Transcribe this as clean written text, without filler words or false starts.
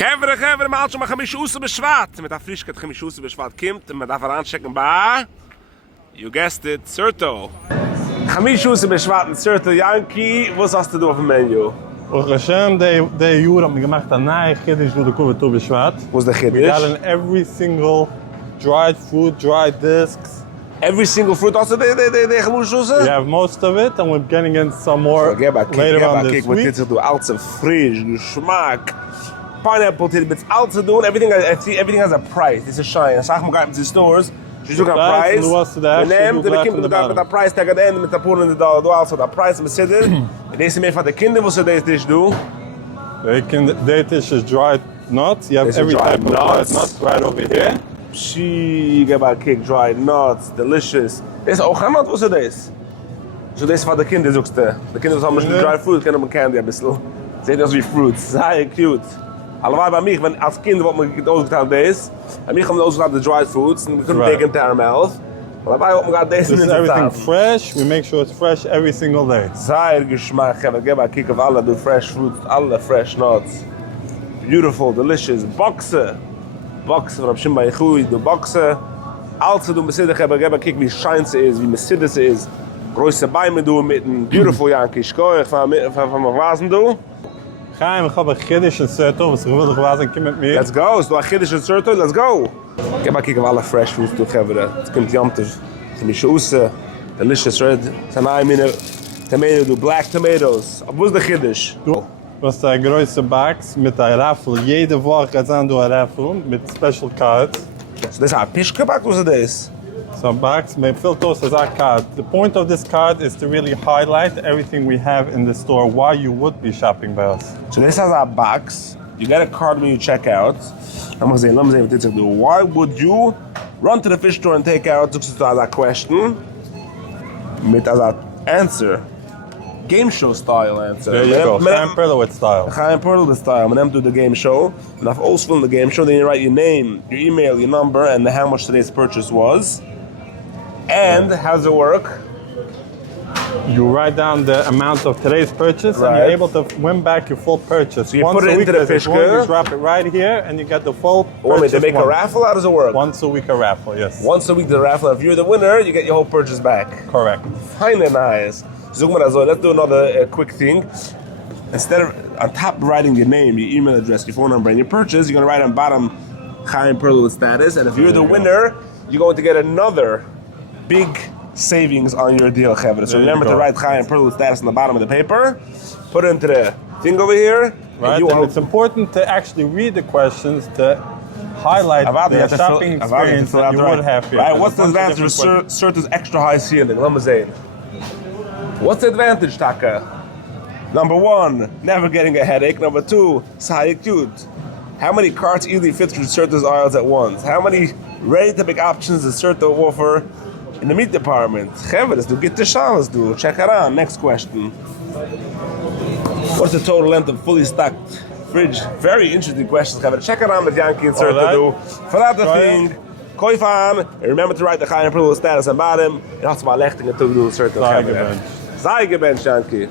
Gevre, mal schon mal chemisch aus beschwat. Mit der Frischkeit chemisch aus beschwat kommt, man darf anchecken bei, you guessed it, Certo. Chemisch aus beschwat, Certo Yankee, was hast du auf dem Menü? Och Hashem, de Jura haben gemacht an neue Kiddish durch die Kurve zu beschwat. Was the We Kiddish? got in every single dried fruit, dried discs. Every single fruit also de chemisch aus? We have most of it, and we're getting in some more later on this week. What du alles frisch, Geschmack. Pineapple tidbits, all to do, everything has a price. It's a shine. Sag mal, in the stores, you look at price. And what's the actual name, black the on the bottom. with the price tag at the end, with the pool in the dollar, do also the price, and sit it. And they say, for the kinder, what they dish do? Their dish is dried nuts. You have every type of dried nuts right over here. She get about cake, dried nuts, delicious. This auch nut, was it is? So this for the kinder, suchst du. The kinder haben schon dried fruit, können man candy ein bisschen. Seht aus wie fruits, sehr cute. Allemaal bij mij, als kind wat me uitgehaald deze, en mij gaan we uitgehaald de dried foods, en we kunnen take into our mouth. Maar bij wat me gaat deze This is everything fresh. We make sure it's fresh every single day. Zeer geschmack, we geven een kick of alle de fresh fruits, alle fresh nuts. Beautiful, delicious, boxen. Boxen van Shimba Yechui, de boxen. Als ze doen bezitten hebben, geven een kick wie shine ze is, wie messidde ze is. Grootste bij me doen met een beautiful Yankee schoor van mijn wazen doen. Chaim, ich habe ein Kiddish in Certo, was ich will dich wasen, komm mit mir. Let's go, so a Kiddish in Certo, let's go. Gib mal kicken auf alle fresh foods durchgeveren. Es kommt Jantiv, chemische Ousse, delicious red, Tanai tomato, do black tomatoes. Wo ist der Kiddish? Du hast eine große Box mit einer Raffel. Jede Woche kannst du eine Raffel mit special cards. So das ist ein Pischgebak, was ist das? So a box made filled toast as our card. The point of this card is to really highlight everything we have in the store, why you would be shopping by us. So this has a box. You get a card when you check out. Let me say what this do. Why would you run to the fish store and take out that question? With as an answer. Game show style answer. There you go, Perlowitz style. Perlowitz style. When I'm do the game show, and I've also filmed the game show, then you write your name, your email, your number, and how much today's purchase was. And how does it work? You write down the amount of today's purchase, and you're able to win back your full purchase. So you put it into the fish You just drop it right here, and you get the full purchase. They make a raffle? How does it work? Once a week a raffle, yes. Once a week the raffle. If you're the winner, you get your whole purchase back. Correct. Fine and nice. So let's do another quick thing. Instead of on top writing your name, your email address, your phone number, and your purchase, you're gonna write on bottom Chaim Perlowitz status. And if you're the winner, you're going to get another big savings on your deal, Kevin. So remember to write Chaim Perlowitz status on the bottom of the paper. Put it into the thing over here. Right, and it's important to actually read the questions to highlight the shopping experience that you would have here. Right, what's the advantage of Certo's extra high ceiling? Let me say. What's the advantage, Taka? Number one, never getting a headache. Number two, it's highly cute. How many carts easily fit through Certo's aisles at once? How many ready-to-pick options does Certo offer in the meat department? Cheveres, do get the chance, do. Check it out. Next question. What's the total length of fully stocked fridge? Very interesting questions, Cheveres. Check it out with Yankee and Certo, do. For that thing, koif on, and remember to write the Chaim Perlowitz status on bottom. And also my lechting to do Certo. Sei gebencht. Sei gebencht, Yankee.